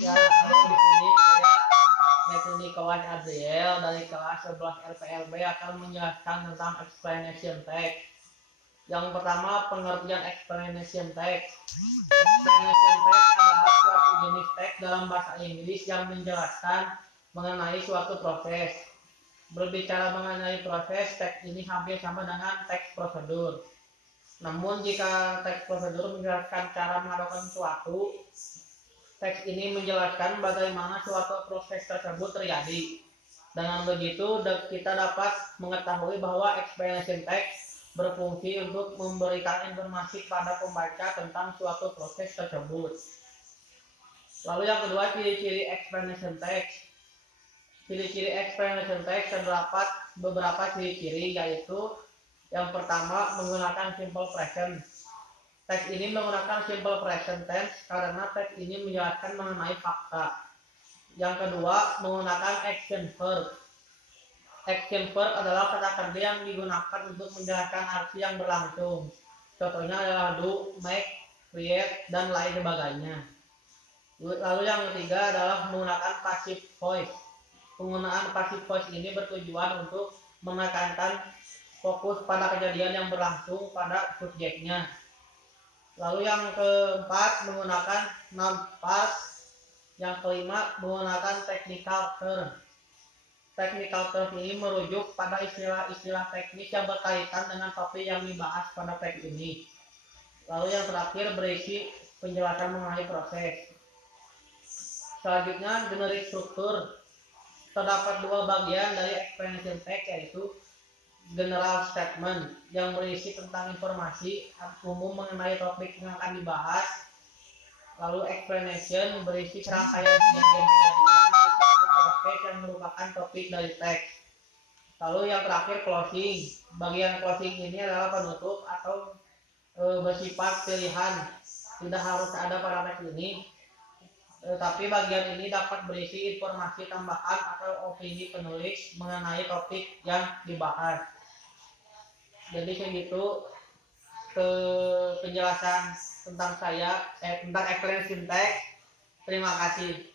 Ya, halo, di sini saya Metri Kawan Adriel dari kelas 11 LPLB akan menjelaskan tentang explanation text. Yang pertama, pengertian explanation text. Explanation text adalah suatu jenis teks dalam bahasa Inggris yang menjelaskan mengenai suatu proses. Berbicara mengenai proses, teks ini hampir sama dengan teks prosedur. Namun jika teks prosedur menjelaskan cara melakukan suatu, teks ini menjelaskan bagaimana suatu proses tersebut terjadi. Dengan begitu, kita dapat mengetahui bahwa explanation text berfungsi untuk memberikan informasi pada pembaca tentang suatu proses tersebut. Lalu yang kedua, ciri-ciri explanation text. Ciri-ciri explanation text terdapat beberapa ciri-ciri, yaitu yang pertama, menggunakan simple present. Teks ini menggunakan simple present tense karena teks ini menjelaskan mengenai fakta. Yang kedua, menggunakan action verb. Action verb adalah kata kerja yang digunakan untuk menjelaskan aksi yang berlangsung. Contohnya adalah do, make, create, dan lain sebagainya. Lalu yang ketiga adalah menggunakan passive voice. Penggunaan passive voice ini bertujuan untuk menekankan fokus pada kejadian yang berlangsung pada subjeknya. Lalu yang keempat, menggunakan noun past. Yang kelima, menggunakan technical term. Technical term ini merujuk pada istilah-istilah teknis yang berkaitan dengan topik yang dibahas pada teks ini. Lalu yang terakhir, berisi penjelasan mengenai proses. Selanjutnya, generic struktur. Terdapat dua bagian dari explanation text, yaitu general statement yang berisi tentang informasi umum mengenai topik yang akan dibahas. Lalu explanation berisi serangkaian kejadian-kejadian dari suatu proses yang merupakan topik dari teks. Lalu yang terakhir, closing. Bagian closing ini adalah penutup atau bersifat pilihan, tidak harus ada pada teks ini, tapi bagian ini dapat berisi informasi tambahan atau opini penulis mengenai topik yang dibahas. Jadi segitu ke penjelasan tentang tentang explanation text. Terima kasih.